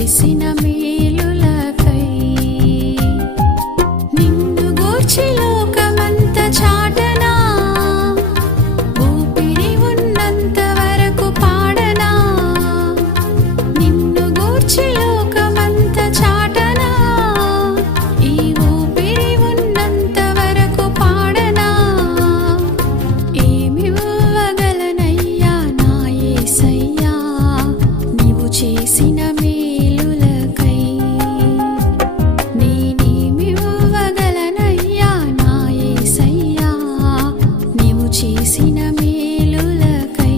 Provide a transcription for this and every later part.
చేసిన మేలులకై నిన్ను గూర్చి లోకమంత చాటనా ఊపిరి ఉన్నంత వరకు పాడనా నిన్ను గూర్చి లోకమంత చాటనా ఈ ఊపిరి ఉన్నంత వరకు పాడనా ఏమివ్వగలనయ్యా నా యేసయ్యా నీవు చేసిన మేలులకై నేనేమివ్వగలనయ్యా నా యేసయ్యా నీవు చేసిన మేలులకై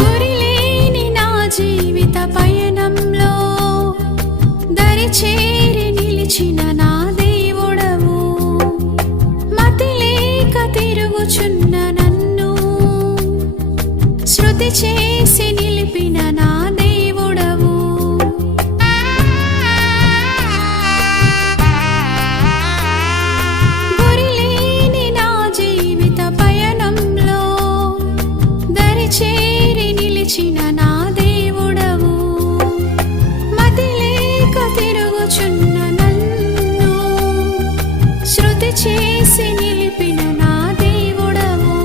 గురిలేని నా జీవిత పయనంలో దరిచేరి నిలిచిన నా దేవుడవు మతిలేక తిరుగుచున్న నన్ను శృతి చేసి నిలిపిన నా దేవుడవు గురిలేని నా జీవిత పయనంలో దరిచేరి నిలిచిన నా దేవుడవు మతిలేక తిరుగుచున్న నన్ను శృతి చేసి నిలిపిన నా దేవుడవు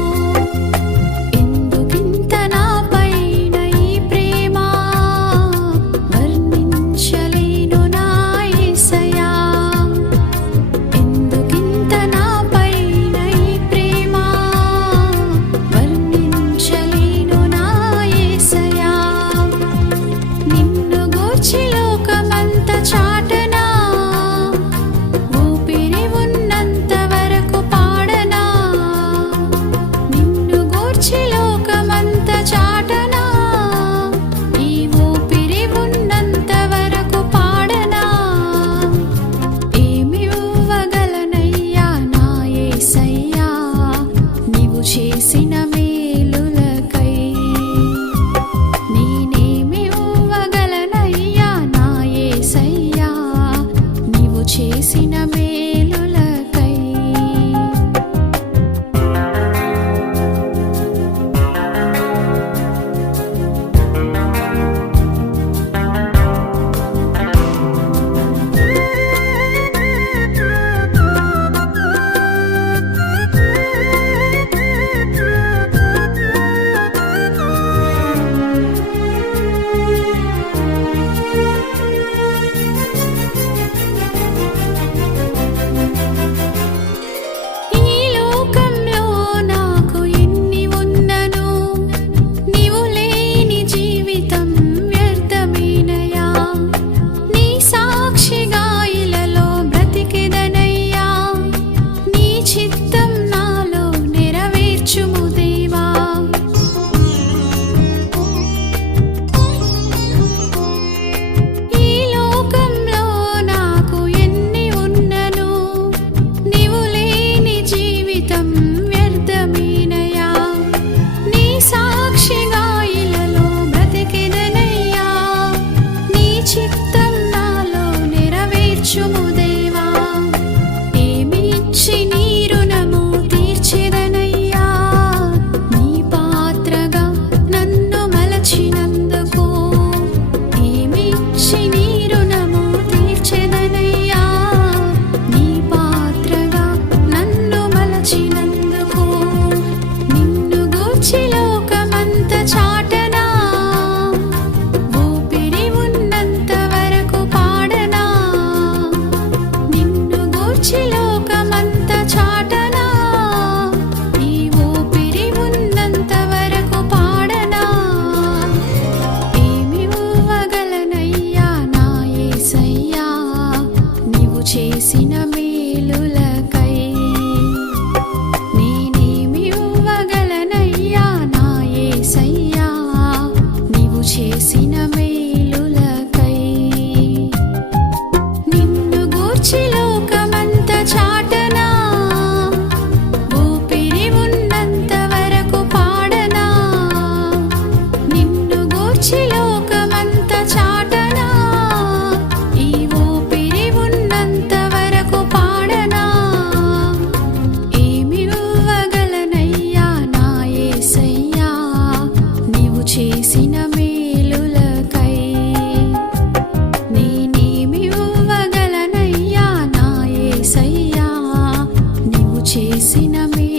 ఎందుకింత నా పైన ఈ ప్రేమ వర్ణించలేను నా యేసయ్యా ఎందుకింత నా పైన ఈ ప్రేమ వర్ణించలేను నా యేసయ్యా నిన్ను గూర్చి లోకమంత చాటనా ఊపిరి ఉన్నంత వరకు పాడనా నిన్ను గూర్చి లోకమంత చాటనా ఈ ఊపిరి ఉన్నంత వరకు పాడనా ఏమివ్వగలనయ్యా నా యేసయ్యా నీవు చేసిన మేలులకై నేనేమివ్వగలనయ్యా నా యేసయ్యా నీవు చేసిన మేలులకై ఈ లోకంలో నాకు ఎన్ని ఉన్నను నీవు లేని జీవితం వ్యర్థమేనయ్యా నీ సాక్షిగా ఇలలో బ్రతికెదనయ్యా నీ చిత్తం నాలో నెరవేర్చుము దేవా ఈ లోకంలో నాకు ఎన్ని ఉన్నను నీవు లేని జీవితం వ్యర్థమేనయ్యా నీ సాక్షిగా ఇలలో బ్రతికెదనయ్యా నీ చిత్తం నాలో నెరవేర్చుము దేవా ఏమి ఇచ్చి నీ రుణము తీర్చెదనయ్యా నీ పాత్రగా నన్ను మలచినందుకు ఏమి ఇచ్చి నీ రుణము తీర్చెదనయ్యా నీ పాత్రగా నన్ను మలచినందుకు నిన్ను గూర్చి లోకమంత చాటనా ఊపిరి ఉన్నంత చేసిన మేలు